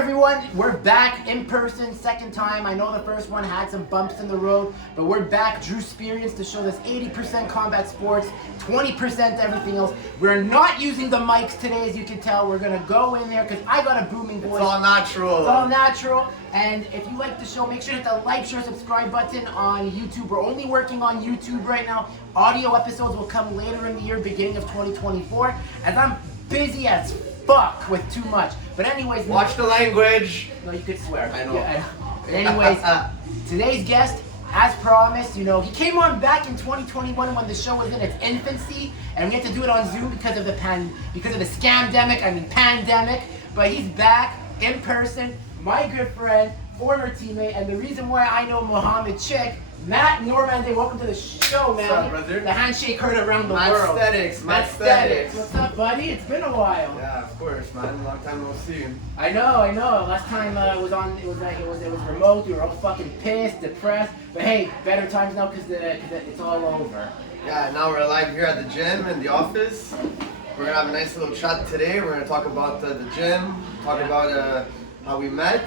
everyone, we're back in person, second time. I know the first one had some bumps in the road, but we're back, Drewsperience, to show this 80% combat sports, 20% everything else. We're not using the mics today, as you can tell. We're gonna go in there, because I got a booming voice. It's all natural. It's all natural. And if you like the show, make sure to hit the like, share, subscribe button on YouTube. We're only working on YouTube right now. Audio episodes will come later in the year, beginning of 2024, as I'm busy as fuck with too much. But anyways, watch the language. No, you could swear. I know. Yeah, anyways, today's guest, as promised, you know, he came on back in 2021 when the show was in its infancy, and we had to do it on Zoom because of the pandemic. But he's back in person, my good friend, former teammate, and the reason why I know Mohammed Chick, Matt Normandin. Welcome to the show, man. What's up, brother? The handshake heard around the world. Matsthetics. What's up, buddy? It's been a while. Yeah, of course, man. Long time no see. I know. Last time it was remote. We were all fucking pissed, depressed. But hey, better times now because it's all over. Yeah, now we're live here at the gym in the office. We're gonna have a nice little chat today. We're gonna talk about the gym, talk about how we met,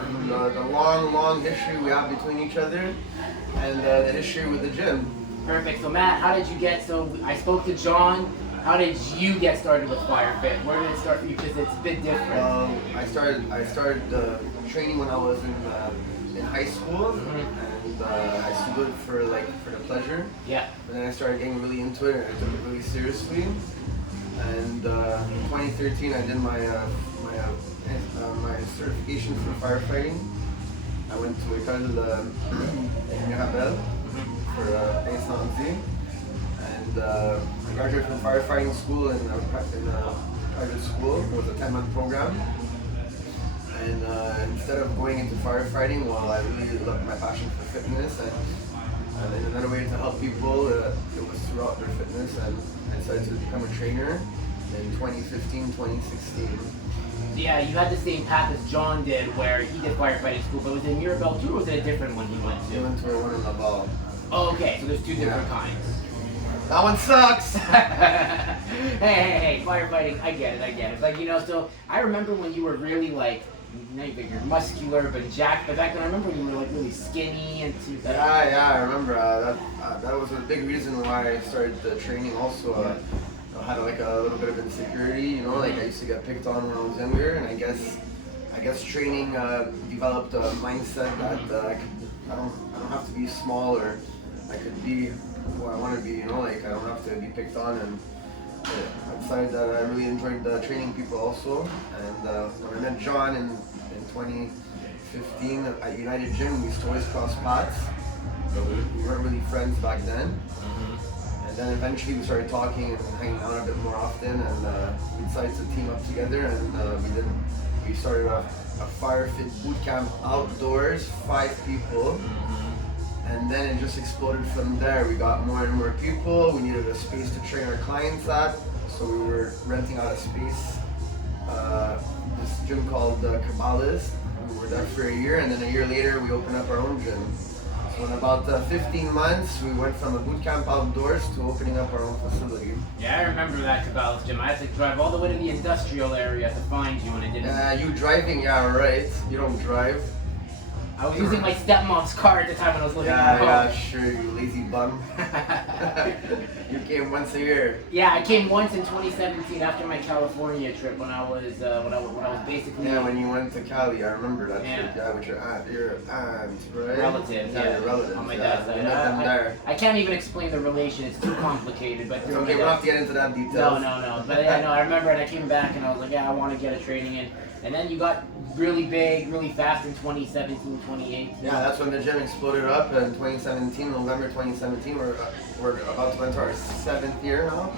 and the long history we have between each other, and the history with the gym. Perfect. So Matt, how did you get? So I spoke to John. How did you get started with Firefit? Where did it start for you? Because it's a bit different. Well, I started training when I was in high school, and I stood for the pleasure. Yeah. And then I started getting really into it, and I took it really seriously. And in 2013, I did my certification for firefighting. I went to École de Mirabel for incendie, and I graduated from firefighting school in a private school. It was a 10-month program. And instead of going into firefighting, well, I really loved my passion for fitness, and in another way to help people, it was throughout their fitness, and I decided to become a trainer in 2015, 2016. Yeah, you had the same path as John did, where he did firefighting school, but was it in Mirabel too, or was it a different one he went to? I went to one in Laval. Oh, okay, so there's two different kinds. That one sucks! hey, firefighting, I get it. Like, you know, so I remember when you were really you're muscular but jacked, but back then I remember when you were really skinny and too. Yeah, I remember that was a big reason why I started the training also. I had a little bit of insecurity, you know, I used to get picked on when I was younger, and I guess training developed a mindset that I don't have to be small, or I could be who I want to be, you know, I don't have to be picked on. And I decided that I really enjoyed training people also. And when I met John in 2015 at United Gym, we used to always cross paths, but we weren't really friends back then. And then eventually we started talking and hanging out a bit more often, and we decided to team up together, and we started a Firefit boot camp outdoors, 5 people. And then it just exploded from there. We got more and more people. We needed a space to train our clients at, so we were renting out a space, this gym called Kabbalist. We were there for a year, and then a year later we opened up our own gym. So in about 15 months, we went from a boot camp outdoors to opening up our own facility. Yeah, I remember that Kabbalist gym. I had to drive all the way to the industrial area to find you when I didn't. You driving? Yeah, right. You don't drive. I was using my stepmom's car at the time when I was living at home. Yeah, sure, you lazy bum. You came once a year. Yeah, I came once in 2017 after my California trip when I was basically. Yeah, when you went to Cali, I remember that trip. Yeah, with your aunt, right? Relatives. Yeah, your relatives. On my dad's side. You met them there. I can't even explain the relation. It's too complicated. But okay, we don't have to get into that detail. No. But yeah, no, I remember, and I came back and I was like, yeah, I want to get a training in. And then you got really big, really fast in 2017, 2018. Yeah, that's when the gym exploded up in 2017, November 2017. We're about to enter our 7th year now.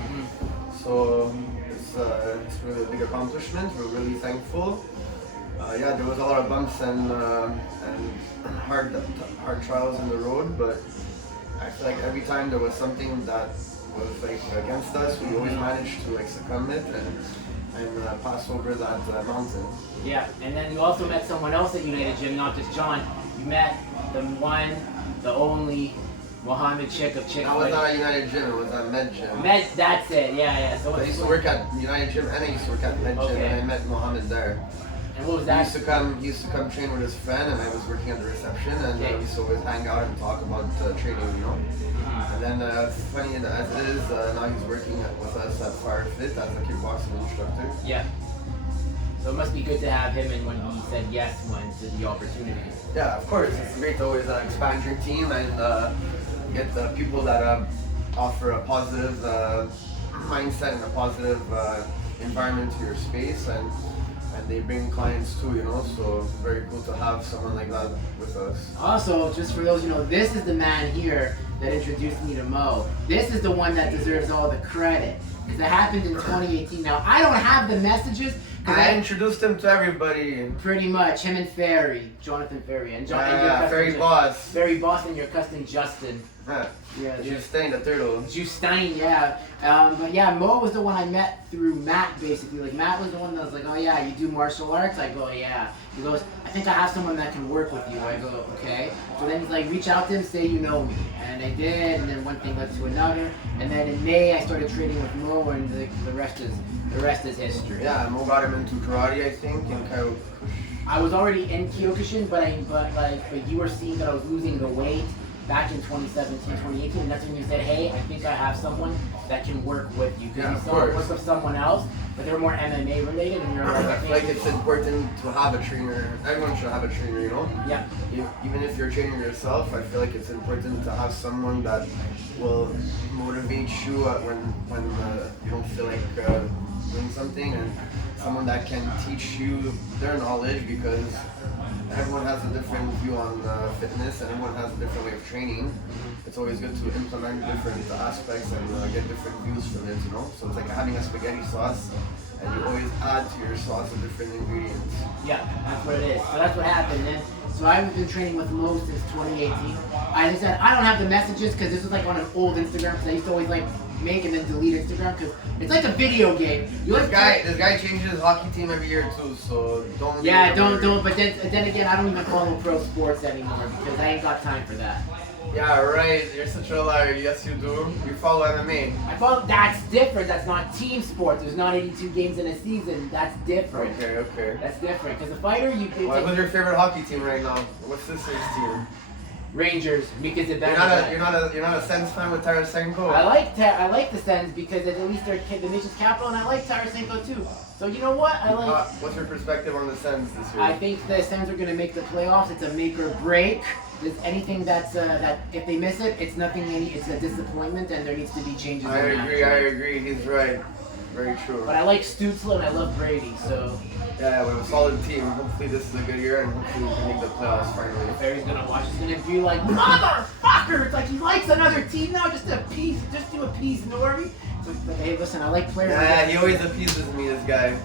So it's really a big accomplishment. We're really thankful. Yeah, there was a lot of bumps and hard trials in the road, but I feel like every time there was something that was against us, we always managed to succumb it and pass over that mountain. Yeah, and then you also met someone else at United Gym, not just John. You met the one, the only Mohammed Chick of Chick. I was not at United Gym, it was at Med Gym. That's it, yeah. So I used to work at United Gym and I used to work at Med Gym, and I met Mohammed there. And what was He that? used to come train with his friend, and I was working at the reception, and Okay. we used to always hang out and talk about training, you know. And then, funny as it is, now he's working with us at Firefit as a kickboxing instructor. Yeah. So it must be good to have him and when he said yes to the opportunity. Yeah, of course. It's great to always expand your team and get the people that offer a positive mindset and a positive environment to your space, and they bring clients too, you know, so very cool to have someone like that with us. Also, just for those, this is the man here that introduced me to Mo. This is the one that deserves all the credit, because it happened in 2018. Now, I don't have the messages, because I introduced him to everybody. pretty much, him and Ferry, Jonathan Ferry, and your cousin Ferry Boss. Ferry Boss and your cousin Justin. Yeah, Justine the turtle. Justine, yeah. But yeah, Mo was the one I met through Matt, basically. Like, Matt was the one that was like, oh yeah, you do martial arts? I go, yeah. He goes, I think I have someone that can work with you. I go, okay. So then he's like, reach out to him, say you know me. And I did, and then one thing led to another. And then in May, I started training with Mo, and the rest is history. Yeah, Mo got him into karate, I think, in Kyokushin. I was already in Kyokushin, but you were seeing that I was losing the weight back in 2017, 2018, and that's when you said, hey, I think I have someone that can work with you. Because you saw it work with someone else, but they were more MMA related, and you're like, I feel like it's important to have a trainer. Everyone should have a trainer, you know? Yeah. Even if you're training yourself, I feel like it's important to have someone that will motivate you when you don't feel like doing something, and someone that can teach you their knowledge, because everyone has a different view on fitness and everyone has a different way of training. It's always good to implement different aspects and get different views from it, you know? So it's like having a spaghetti sauce, and you always add to your sauce the different ingredients. Yeah, that's what it is. So that's what happened. And so I've been training with Mo since 2018. I just said, I don't have the messages because this was like on an old Instagram, because I used to always like make and then delete Instagram, because it's like a video game. This guy changes his hockey team every year too, so don't. Yeah, don't. But then again, I don't even follow pro sports anymore because I ain't got time for that. Yeah, right. You're such a liar. Yes, you do. You follow MMA. I follow. That's different. That's not team sports. There's not 82 games in a season. That's different. Okay. That's different. Because a fighter, you can. What's your favorite hockey team right now? What's this year's team? Rangers, because it. You're not a Sens fan with Tarasenko. I like the Sens because at least they're the nation's capital, and I like Tarasenko too. So you know what? What's your perspective on the Sens this year? I think the Sens are going to make the playoffs. It's a make or break. There's anything that if they miss it, it's nothing. It's a disappointment, and there needs to be changes. I agree. He's right. Very true. But I like Stützle and I love Brady, so. Yeah, we have a solid team. Hopefully this is a good year, and hopefully we can make the playoffs finally. Barry's gonna watch. He's gonna be like, motherfucker! It's like he likes another team now, just to appease Norby. So, but hey, listen, I like players. Yeah, he always appeases me, this guy.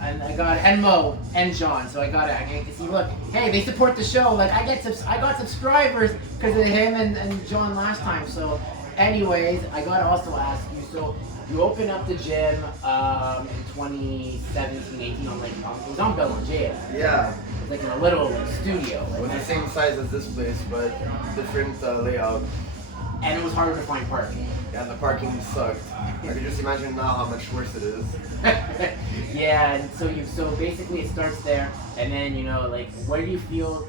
And I got Mo and John, so I get to see. Look, hey, they support the show. Like I got subscribers because of him and John last time. So, anyways, I gotta also ask you. So you opened up the gym in 2017, 18 on it was on Bellangea. Yeah. It was like in a little studio. It was the same size as this place, but different layout. And it was harder to find parking. Yeah, the parking sucked. I can just imagine now how much worse it is. Yeah, and so basically it starts there, and then where do you feel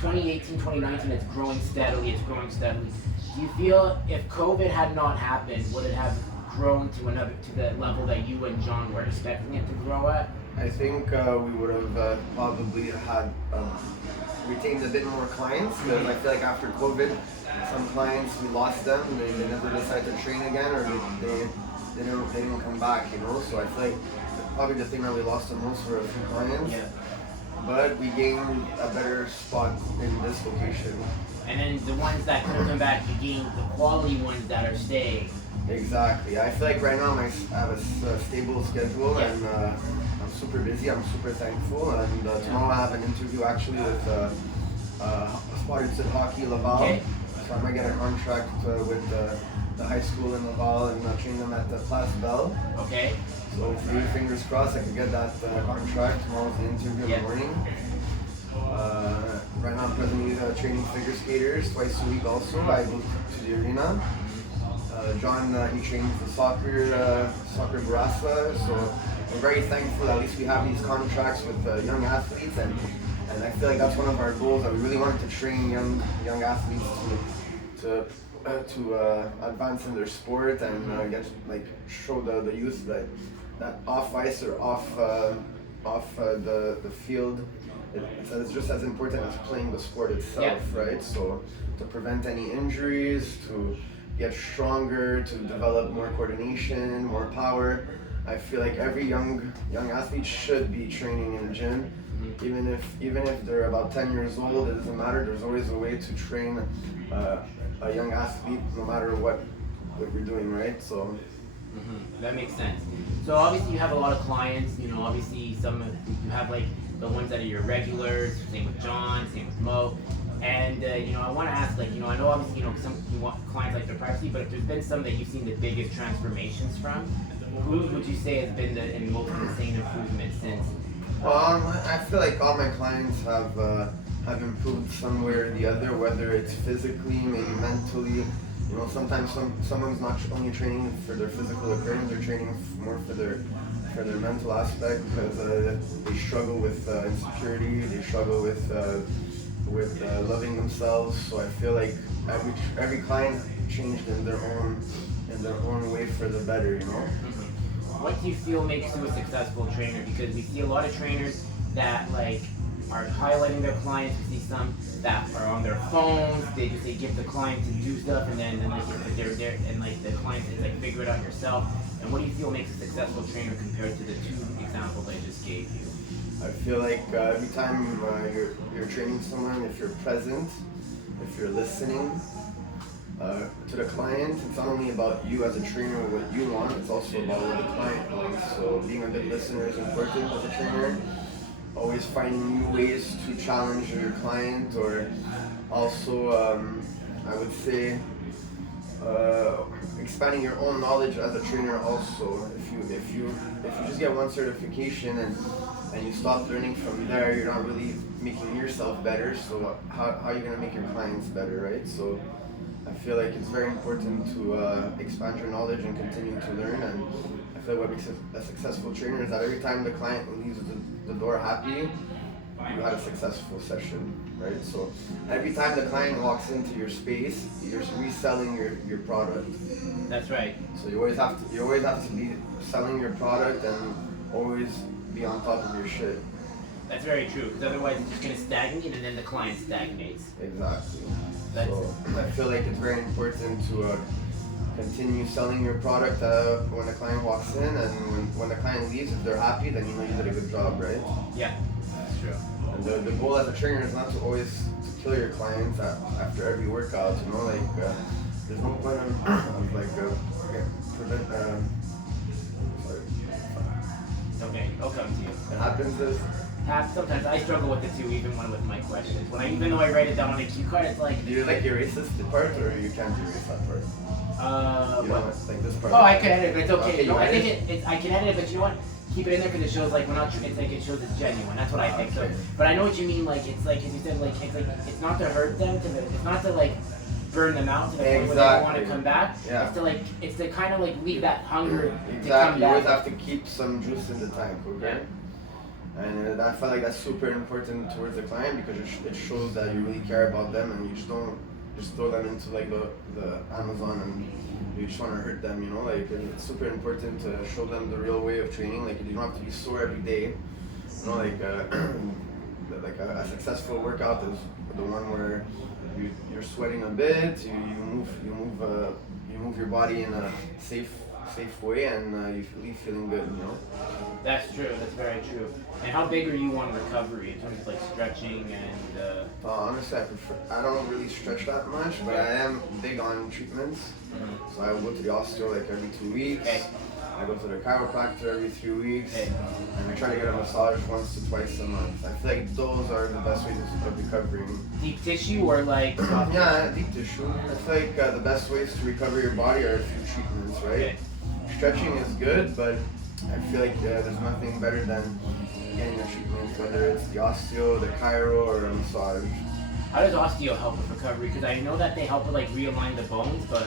2018, 2019, it's growing steadily. Do you feel if COVID had not happened, would it have grown to the level that you and John were expecting it to grow at? I think we would have probably had retained a bit more clients, because I feel like after COVID, some clients, we lost them, they never decided to train again, or they didn't come back, so I feel like probably the thing that we lost the most were a few clients. Yeah. But we gained a better spot in this location. And then the ones that couldn't come back, you gained the quality ones that are staying. Exactly. I feel like right now I have a stable schedule, Yeah. and I'm super busy. I'm super thankful. And tomorrow I have an interview actually with Spartan Hockey Laval. Okay. So I might get a contract with the high school in Laval and train them at the Place Belle. Okay. So hopefully, fingers crossed, I can get that contract. Tomorrow's the interview in the morning. Right now I'm presently training figure skaters twice a week also. I go to the arena. John, he trains the soccer brasa, so we're very thankful that at least we have these contracts with young athletes, and I feel like that's one of our goals, that we really wanted to train young athletes to advance in their sport and show the youth that off ice or off the field, it's just as important as playing the sport itself, right? So to prevent any injuries, to get stronger, to develop more coordination, more power. I feel like every young athlete should be training in a gym. Even if they're about 10 years old, it doesn't matter. There's always a way to train a young athlete, no matter what you're doing, right? So that makes sense. So obviously you have a lot of clients. Obviously you have like the ones that are your regulars. Same with John. Same with Mo. And I want to ask, I know obviously some you want clients like their privacy, but if there's been some that you've seen the biggest transformations from, who would you say has been the most insane improvement since? I feel like all my clients have improved some way or the other, whether it's physically, maybe mentally. Sometimes someone's not only training for their physical appearance, they're training more for their mental aspect, because they struggle with insecurity, they struggle with loving themselves. So I feel like every client changed in their own way for the better, What do you feel makes you a successful trainer? Because we see a lot of trainers that are highlighting their clients. We see some that are on their phones. They give the client to do stuff, and then they're there, and the client is figure it out yourself. And what do you feel makes a successful trainer compared to the two examples I just gave you? I feel like every time you're training someone, if you're present, if you're listening to the client, it's not only about you as a trainer, what you want, it's also about what the client wants. So being a good listener is important as a trainer. Always finding new ways to challenge your client, or also I would say expanding your own knowledge as a trainer. Also, if you just get one certification and you stop learning from there, you're not really making yourself better. So how are you gonna make your clients better, right? So I feel like it's very important to expand your knowledge and continue to learn. And I feel like what makes a successful trainer is that every time the client leaves the door happy, you had a successful session, right? So every time the client walks into your space, you're reselling your product. That's right. So you always have to be selling your product and always be on top of your shit. That's very true, because otherwise it's just going to stagnate, and then the client stagnates. Exactly. So I feel like it's very important to continue selling your product when the client walks in, and when the client leaves, if they're happy, then you know you did a good job, right? Yeah, that's true. And the goal as a trainer is not to always kill your clients after every workout. There's no point of Okay, I'll come to you. It happens. Sometimes I struggle with it too, even with my questions. Even though I write it down on a cue card, it's like. Do you erase this part, or you can't erase that part? This part. Oh, I can edit it, but it's okay. Okay, No, I think I can edit it, but you know what? Keep it in there because it shows we're not. It shows it's genuine. That's what I think. Okay. So, but I know what you mean. As you said, it's not to hurt them. It's not to burn them out to the point where they don't want to come back. Yeah. It's to kind of leave that hunger to come back. You always have to keep some juice in the tank, okay? Yeah. And I feel like that's super important towards the client, because it shows that you really care about them, and you just don't just throw them into the Amazon and you just want to hurt them, it's super important to show them the real way of training. You don't have to be sore every day. A successful workout is the one where you're sweating a bit, you move your body in a safe way, and you leave feeling good, That's true. That's very true. And how big are you on recovery in terms of stretching and? Honestly, I don't really stretch that much, but I am big on treatments. Mm-hmm. So I will go to the osteo every 2 weeks. Okay. I go to the chiropractor every 3 weeks, okay. And I try to get a massage once to twice a month. I feel like those are the best ways of recovering. Deep tissue or Yeah, deep tissue. I feel like the best ways to recover your body are through treatments, right? Okay. Stretching is good, but I feel like there's nothing better than getting a treatment, whether it's the osteo, the chiro, or a massage. How does osteo help with recovery? Because I know that they help with realign the bones, but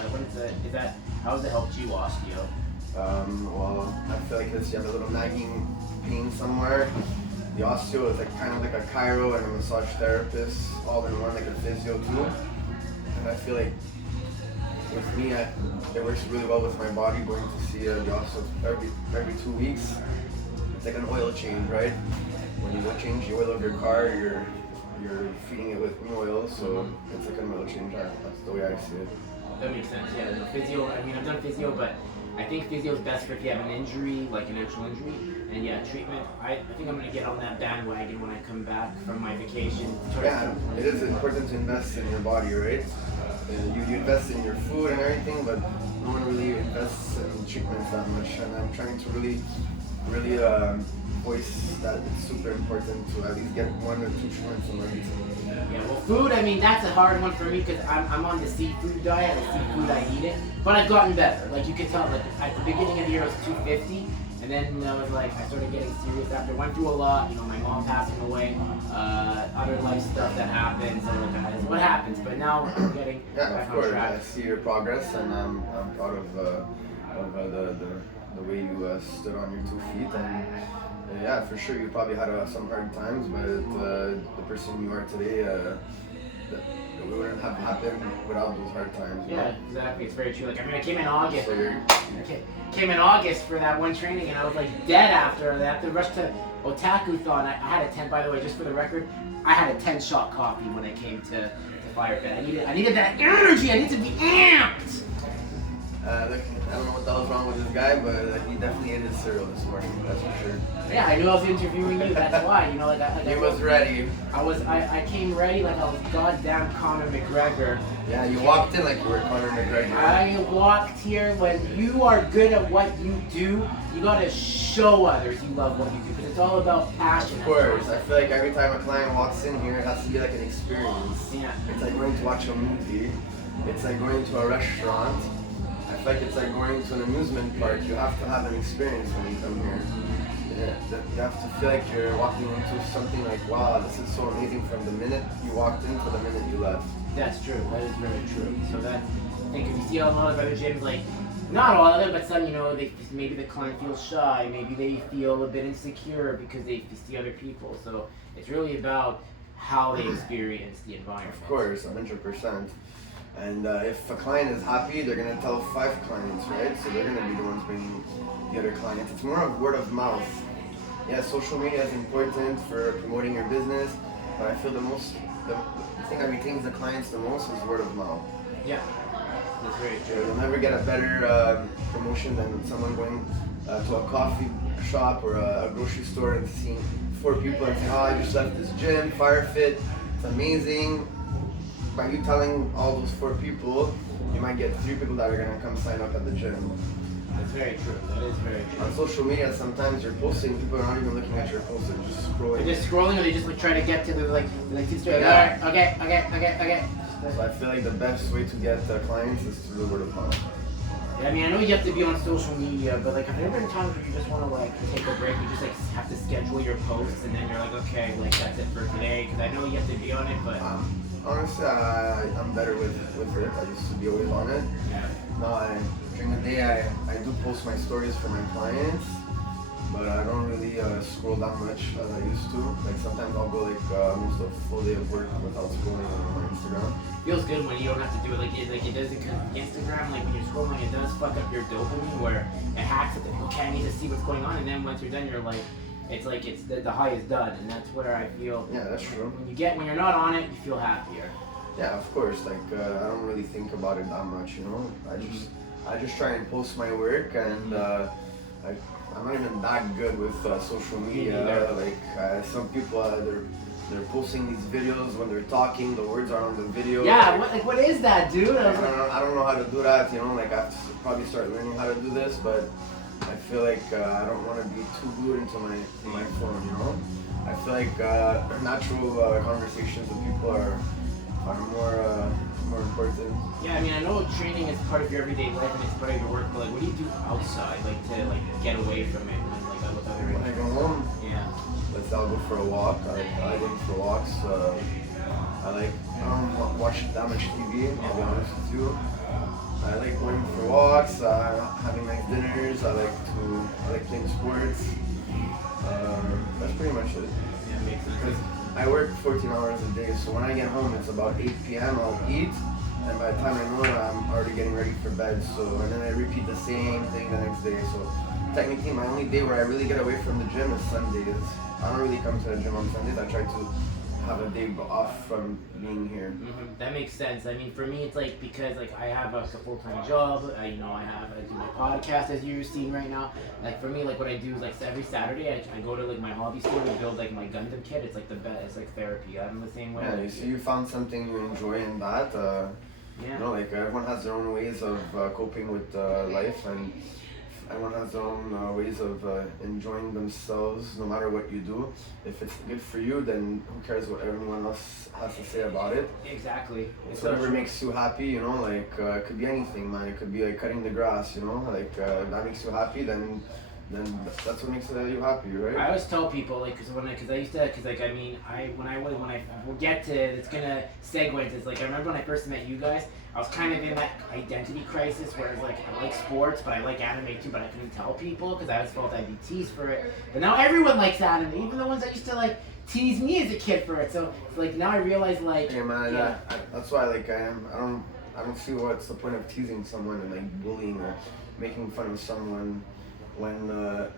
how has it helped you, osteo? Well, I feel like this, you have a little nagging pain somewhere. The osteo is like kind of like a chiro and a massage therapist all in one, like a physio too. And I feel like with me, it works really well with my body going to see the osteo every 2 weeks. It's like an oil change, right? When you go change the oil of your car, you're feeding it with new oil, so it's like an oil change. That's the way I see it. That makes sense. Yeah, the physio. I mean, I've done physio, but I think physio is best for if you have an injury, like an actual injury. And yeah, treatment. I think I'm gonna get on that bandwagon when I come back from my vacation. Yeah, it is important to invest in your body, right? You invest in your food and everything, but no one really invests in treatments that much. And I'm trying to really voice that it's super important to at least get 1 or 2 treatments a month. Yeah, well, food, I mean, that's a hard one for me because I'm on the seafood diet. The seafood, I eat it. But I've gotten better. Like, you can tell, like, at the beginning of the year, I was 250. And then I was like, I started getting serious after. Went through a lot, you know, my mom passing away, other life stuff that happened. So, like, that's what happens. But now I'm getting back on track. I see your progress, and I'm proud of the way you stood on your 2 feet. And yeah, for sure, you probably had some hard times, but the person you are today, it wouldn't have happened without those hard times. Yeah, know? exactly. It's very true. Like, I mean, I came in August. So Came in August for that one training, and I was like dead after. I had to rush to Otaku-thon. I had a 10, by the way, just for the record, I had a 10-shot coffee when I came to Firefit. I needed that energy. I need to be amped. Look, I don't know what the hell's wrong with this guy, but he definitely ate his cereal this morning. That's for sure. Yeah, I knew I was interviewing you. That's why. You know, like he was ready. I came ready like I was goddamn Conor McGregor. Yeah, you walked in like you were Conor McGregor. I walked here. When you are good at what you do, you gotta show others you love what you do because it's all about passion. Of course, I feel like every time a client walks in here, it has to be like an experience. Yeah. It's like going to watch a movie. It's like going to a restaurant. I feel like it's like going to an amusement park. You have to have an experience when you come here. Yeah, you have to feel like you're walking into something like, wow, this is so amazing from the minute you walked in to the minute you left. That's true. That is very true. So that's, I think if you see a lot of other gyms, like, not all of it, but some, you know, maybe the client feels shy, maybe they feel a bit insecure because they see other people. So it's really about how they experience the environment. Of course, 100%. And if a client is happy, they're going to tell 5 clients, right? So they're going to be the ones bringing the other clients. It's more of word of mouth. Yeah, social media is important for promoting your business, but I feel the thing that retains the clients the most is word of mouth. Yeah, that's very true. You'll never get a better promotion than someone going to a coffee shop or a grocery store and seeing 4 people and saying, oh, I just left this gym, Firefit, it's amazing. By you telling all those 4 people, you might get 3 people that are going to come sign up at the gym. That's very true. That is very true. On social media, sometimes you're posting, people are not even looking at your post, they're just scrolling. They're just scrolling, or they just like try to get to the like straight. Yeah. All right, okay. So I feel like the best way to get clients is through the word of mouth. Yeah, I mean, I know you have to be on social media, but like, have there been times where you just want to like take a break? You just like have to schedule your posts, and then you're like, okay, like that's it for today. Because I know you have to be on it, but honestly, I'm better with it. I used to be always on it. yeah. Now, during the day, I do post my stories for my clients, but I don't really scroll that much as I used to. Like sometimes I'll go like almost a full day of work without scrolling on my Instagram. Feels good when you don't have to do it like it does because Instagram, like when you're scrolling, it does fuck up your dopamine where it hacks it. Okay, I need to see what's going on, and then once you're done, you're like, it's like it's the high is done, and that's where I feel. Yeah, that's true. When you're not on it, you feel happier. Yeah, of course. Like I don't really think about it that much, you know. I just try and post my work, and I'm not even that good with social media. Like some people, they're posting these videos when they're talking. The words are on the video. Yeah, what is that, dude? I don't know how to do that. You know, like I have to probably start learning how to do this, but I feel like I don't want to be too glued into my phone. You know, I feel like natural conversations with people are more important. Yeah, I mean, I know training is part of your everyday life and it's part of your work, but like, what do you do outside, like to like get away from it when like with other? When I go home, yeah. I'll go for a walk. I like going for walks. I don't watch that much TV. I'll be honest with you. I like going for walks, having nice dinners. I like playing sports. That's pretty much it. Yeah, makes sense. Because I work 14 hours a day, so when I get home, it's about 8 p.m. I'll eat, and by the time I know it, I'm already getting ready for bed. So, and then I repeat the same thing the next day. So, technically, my only day where I really get away from the gym is Sundays. I don't really come to the gym on Sundays. I try to have a day off from being here. Mm-hmm. That makes sense. I mean, for me, it's like because like I have a full-time job. I do my podcast as you're seeing right now. Like for me, like what I do is like every Saturday I go to like my hobby store to build like my Gundam kit. It's like the best. It's like therapy. I'm the same way. Yeah, so you found something you enjoy in that. Yeah. You know, like everyone has their own ways of coping with life, and everyone has their own ways of enjoying themselves, no matter what you do. If it's good for you, then who cares what everyone else has to say about it? Exactly. It's whatever makes you happy, you know, like it could be anything, man. It could be like cutting the grass, you know, like that makes you happy, then that's what makes you happy, right? I always tell people like when I will get to it's gonna segue into this. Like I remember when I first met you guys, I was kind of in that identity crisis where it's like I like sports, but I like anime too, but I couldn't tell people because I always felt I'd be teased for it. But now everyone likes anime, even the ones that used to like tease me as a kid for it. So it's like now I realize like yeah, man. Yeah. That's why like I don't see what's the point of teasing someone and like bullying or making fun of someone when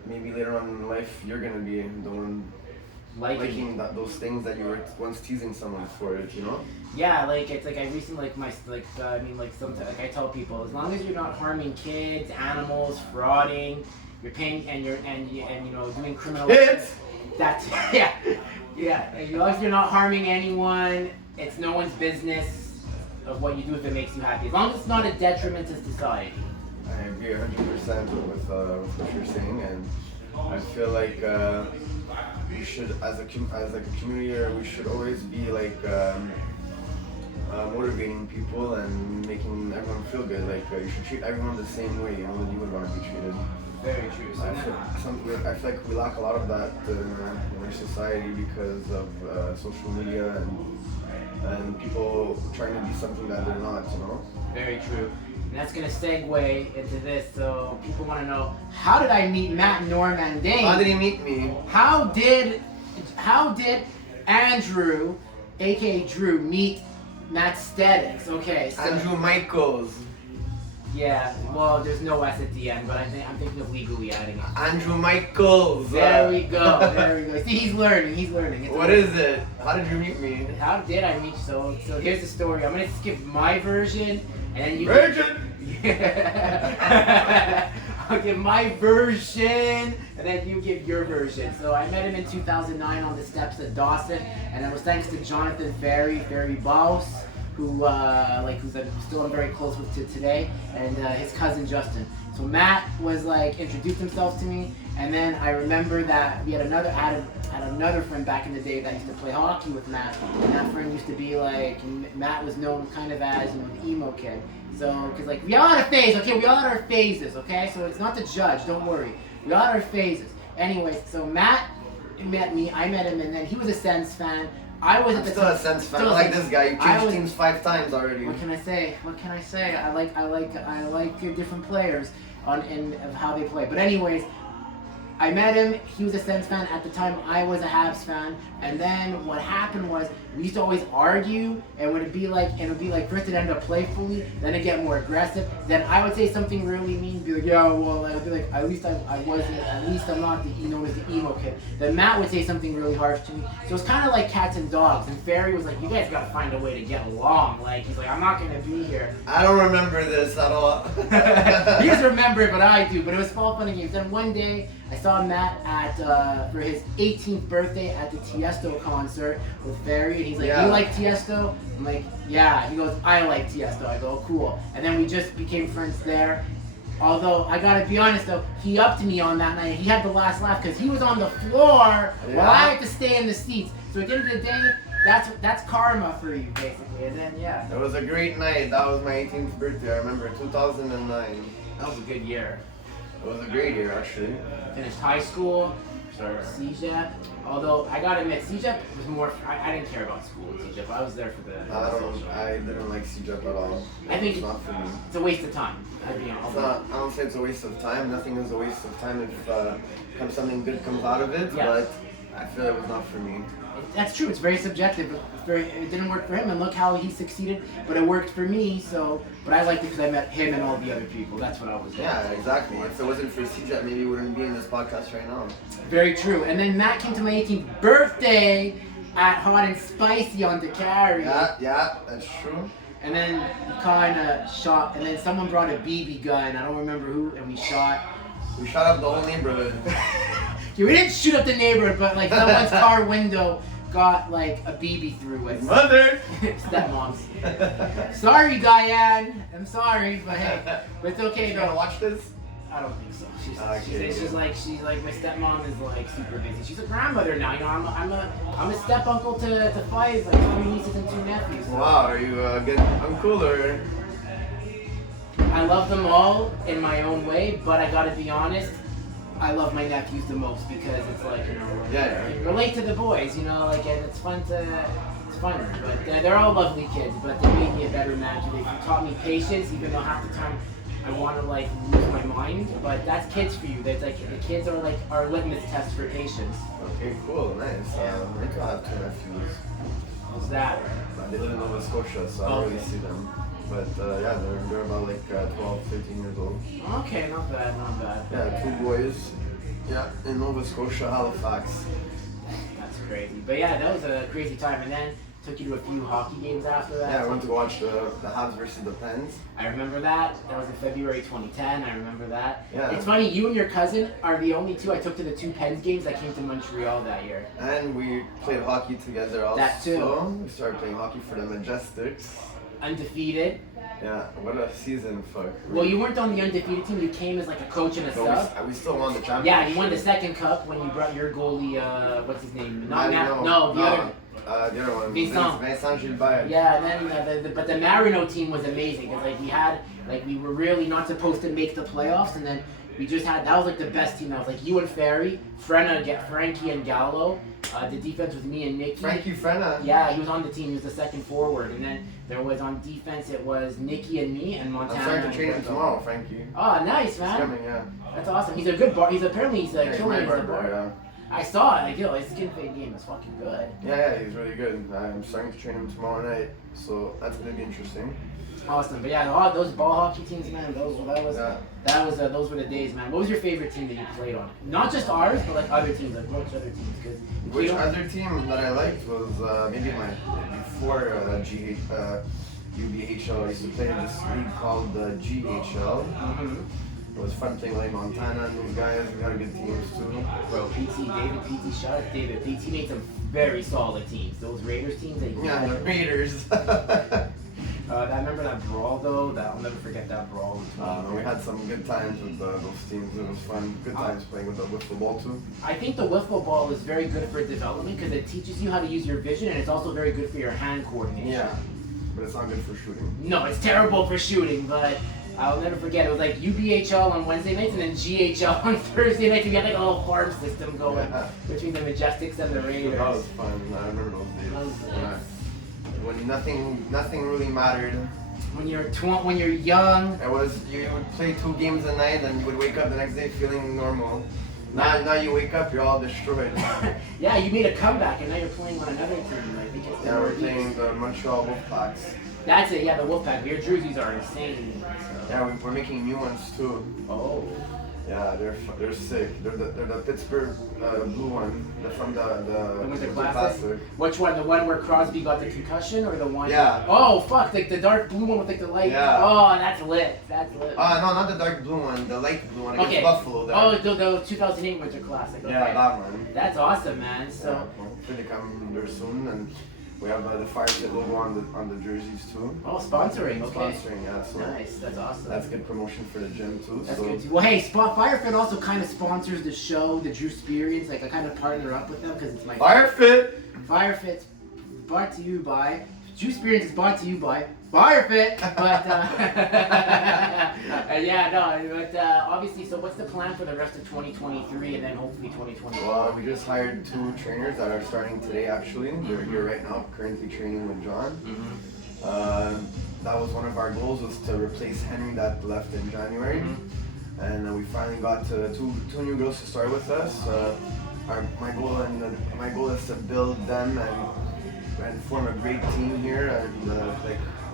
maybe later on in life you're gonna be the one liking those things that you were once teasing someone for it, you know? Yeah, like it's like I recently sometimes like I tell people as long as you're not harming kids, animals, frauding, you're paying and you know doing criminal. Kids. That's yeah. As long as you're not harming anyone, it's no one's business of what you do if it makes you happy. As long as it's not a detriment to society. I agree 100% with what you're saying, and I feel like we should, as a community, we should always be like motivating people and making everyone feel good. Like you should treat everyone the same way, you know, that you would want to be treated. Very true. So I feel like we lack a lot of that in our society because of social media and people trying to be something that they're not, you know? Very true. And that's going to segue into this. So people want to know, how did I meet Matt Normandin? How did he meet me? How did Andrew, aka Drew, meet Matsthetics? Okay, so Andrew Michaels. yeah, well, there's no S at the end, but I'm thinking of legally adding it. Andrew Michaels. There we go. See, he's learning. It's what is it? How did you meet me? How did I meet? So here's the story. I'm gonna skip my version, and then you. Virgin. I'll give my version, and then you give your version. So I met him in 2009 on the steps at Dawson, and it was thanks to Jonathan Ferry Baus, who I'm still very close with to today, and his cousin Justin. So Matt was like introduced himself to me, and then I remember that we had another friend back in the day that used to play hockey with Matt, and that friend used to be like, Matt was known kind of as, you know, the emo kid. So, because like, we all had a phase, okay? We all had our phases, okay? So it's not to judge, don't worry. We all had our phases. Anyways, so Matt met me, I met him, and then he was a Sens fan. I was at the still a Sens fan. I like this guy. You changed teams 5 times already. What can I say? I like different players of how they play. But anyways, I met him. He was a Sens fan at the time. I was a Habs fan. And then what happened was we used to always argue, and it would be like first it ended up playfully, then it get more aggressive. Then I would say something really mean, be like, yeah, well, I'd be like, at least I'm not known as the emo kid. Then Matt would say something really harsh to me. So it's kind of like cats and dogs. And Ferry was like, you guys gotta find a way to get along. Like he's like, I'm not gonna be here. I don't remember this at all. You guys remember it, but I do. But it was all fun and games. Then one day I saw Matt for his 18th birthday at the Tiesto concert with Ferry, and he's like, yeah. You like Tiesto? I'm like, yeah. He goes, I like Tiesto. I go, oh, cool. And then we just became friends there. Although, I gotta be honest though, he upped me on that night. He had the last laugh because he was on the floor while I had to stay in the seats. So at the end of the day, that's karma for you, basically. And then, yeah. It was a great night. That was my 18th birthday. I remember 2009. That was a good year. It was a great year, actually. Finished high school. Sorry, CJEP. Although I gotta admit, CJEP was more. I didn't care about school at CJEP. I was there for the. I didn't like CJEP at all. I think it's not for me. It's a waste of time. I'd be honest. I don't say it's a waste of time. Nothing is a waste of time if something good comes out of it. Yeah. But I feel it was not for me. That's true. It's very subjective. It didn't work for him, and look how he succeeded. But it worked for me. So, but I liked it because I met him and all the other people. That's what I was doing. Yeah, exactly. If it wasn't for CJEP, maybe we wouldn't be in this podcast right now. Very true. And then Matt came to my 18th birthday at Hot and Spicy on DeCarry. Yeah, that's true. And then we kind of shot. And then someone brought a BB gun. I don't remember who. And we shot. We shot up the whole neighborhood. Yeah, we didn't shoot up the neighborhood, but like someone's car window got like a BB through it. Mother! Stepmoms. Sorry, Diane. I'm sorry, but hey, but it's okay. You gonna watch this? I don't think so. Okay, She's like my stepmom is like super busy. She's a grandmother now. You know, I'm a step uncle to 5 like 3 nieces and 2 nephews. So. Wow, are you getting uncool or? I love them all in my own way, but I gotta be honest. I love my nephews the most because it's like, you know, you relate to the boys, you know, like, and it's fun. But they're all lovely kids, but they made me a better man. They taught me patience, even though half the time I want to like lose my mind. But that's kids for you. That's like the kids are like our litmus test for patience. Okay, cool, nice. Yeah. I think I have 2 nephews. What's that? They live in Nova Scotia, so I don't really see them. But yeah, they're about like 12, 13 years old. Okay, not bad. Yeah, 2 boys. Yeah, in Nova Scotia, Halifax. That's crazy. But yeah, that was a crazy time. And then took you to a few hockey games after that. Yeah, I went to watch the Habs versus the Pens. I remember that. That was in February 2010. I remember that. Yeah. It's funny, you and your cousin are the only 2 I took to the 2 Pens games that came to Montreal that year. And we played hockey together also. That too. We started playing hockey for the Matsthetics. Undefeated. Yeah, what a season, fuck. Well, you weren't on the undefeated team. You came as like a coach and a sub. We still won the championship. Yeah, you won the second cup when you brought your goalie, what's his name? The other one. Vincent Gilbert. Yeah, and then but the Marino team was amazing because we were really not supposed to make the playoffs, and then we just had that was like the best team. That was like you and Ferry, Frankie and Gallo. The defense was me and Nicky. Frankie Frenna. Yeah, he was on the team. He was the second forward, and then there was on defense it was Nicky and me and Montana. I'm starting to train him tomorrow, Frankie. Oh, nice, man. He's coming, yeah. That's awesome. He's a good bar. He's apparently he's a killer. He's a bar, yeah. I saw it. Like, yo, his skin fade game is fucking good. Yeah, he's really good. I'm starting to train him tomorrow night, so that's gonna be interesting. Awesome, but yeah, those ball hockey teams, man, those were the days, man. What was your favorite team that you played on? Not just ours, but like other teams, like which other teams? Which other team that I liked was maybe before UBHL. I used to play in this league called the GHL. Mm-hmm. It was fun playing like Montana and those guys. We had good teams too. Bro, David PT, shout out to David. PT made some very solid teams. Those Raiders teams that you the Raiders. I remember that brawl though. I'll never forget that brawl. We had some good times with those teams. It was fun. Good times playing with the wiffle ball too. I think the wiffle ball is very good for development because it teaches you how to use your vision, and it's also very good for your hand coordination. Yeah, but it's not good for shooting. No, it's terrible for shooting, but I'll never forget. It was like UBHL on Wednesday nights and then GHL on Thursday nights. We had like a little farm system going between the Matsthetics and the Raiders. That was fun. I remember those days. When nothing really mattered. When you're young. It was you would play 2 games a night and you would wake up the next day feeling normal. Now you wake up, you're all destroyed. Yeah, you made a comeback and now you're playing on another team. I think it's we're playing the Montreal Wolfpacks. That's it, yeah, the Wolfpack. Your jerseys are insane. So. Yeah, we're making new ones too. Oh. Yeah, they're sick. They're the Pittsburgh blue one. They're from the Winter Classic. Which one? The one where Crosby got the concussion, or the one? Yeah. Oh fuck! Like the dark blue one with like the light. Yeah. Oh, that's lit. That's lit. No, not the dark blue one. The light blue one against Buffalo. There. Oh, the 2008 Winter Classic. Okay. Yeah, that one. That's awesome, man. So. Yeah, hopefully they come there soon, and we have the Firefit logo on the jerseys too. Oh, sponsoring. Okay. Sponsoring, yeah. So nice. That's awesome. That's good promotion for the gym too. That's good too. Well, hey, Firefit also kind of sponsors the show, the Drewsperience. Like I kind of partner up with them because it's my Firefit. Firefit's brought to you by Drewsperience is brought to you by Firefit, but yeah, no, but obviously, so what's the plan for the rest of 2023 and then hopefully 2024? Well, we just hired 2 trainers that are starting today actually. They're here right now, currently training with John. That was one of our goals, was to replace Henry that left in January. And we finally got two new girls to start with us. My goal is to build them and form a great team here, and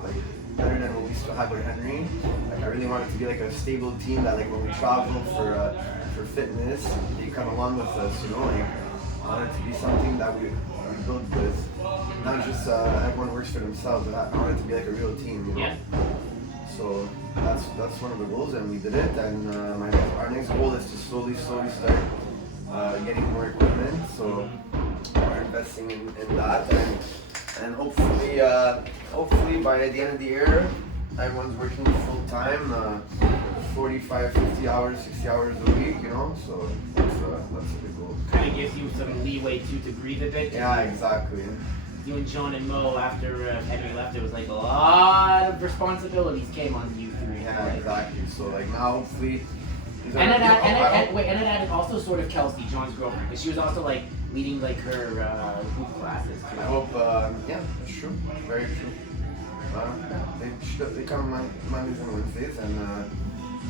like better than what we still have with Henry. Like I really want it to be like a stable team that like when we travel for fitness, they come along with us. You know, like I want it to be something that we build with, not just everyone works for themselves. But I want it to be like a real team. You know. Yeah. So that's one of the goals, and we did it. And our next goal is to slowly start getting more equipment. So we're investing in that, and hopefully by the end of the year, everyone's working full time, 45, 50 hours, 60 hours a week. You know, so that's a big goal. Kind of gives you some leeway too to breathe a bit. Yeah, exactly. You and John and Mo, after Henry left, it was like a lot of responsibilities came on you three. Yeah, exactly. So like now, hopefully. And it added also sort of Kelsey, John's girlfriend, because she was also like leading like her hoop classes too. I hope, yeah, that's true. Very true. They come Mondays and Wednesdays, and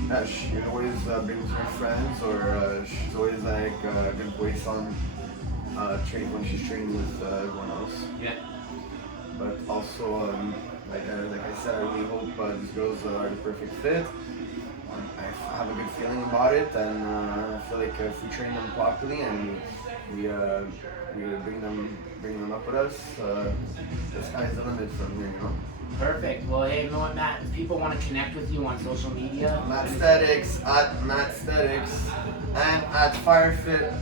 yeah, she always brings her friends, or she's always like a good voice on training when she's training with everyone else. Yeah. But also, like I said, I really hope these girls are the perfect fit. I have a good feeling about it, and I feel like if we train them properly and we bring them up with us, the sky's the limit from here, you know. Perfect. Well, hey, you know what, Matt? If people want to connect with you on social media, Matsthetics at Matsthetics and at Firefit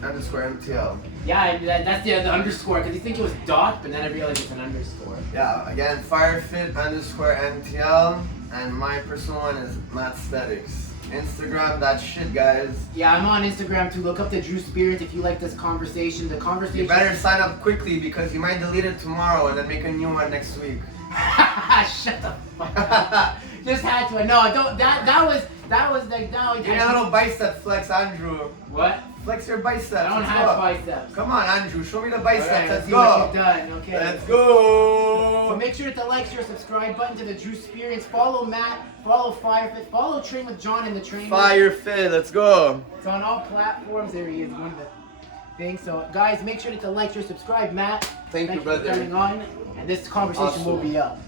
_MTL. Yeah, that's the underscore, because you think it was dot, but then I realized it's an underscore. Yeah, again, Firefit _MTL, and my personal one is Matsthetics. Instagram, that shit, guys. Yeah, I'm on Instagram too. Look up the Drewsperience if you like this conversation. The conversation. You better sign up quickly because you might delete it tomorrow and then make a new one next week. Shut the fuck up. Just had to. No, don't. That was like no. Give me a little bicep flex, Andrew. What? Flex your biceps. I don't have biceps. Come on, Andrew. Show me the biceps. Right, let's see go. what you've done. Okay. Let's go. So make sure to hit the like, share, subscribe button to the Drewsperience. Follow Matt. Follow Firefit. Follow Train with John and the Trainer. Firefit. Let's go. It's on all platforms. There he is. One of the things. So guys, make sure to hit the like, share, subscribe. Matt. Thank you, brother. For coming on, and this conversation will be up.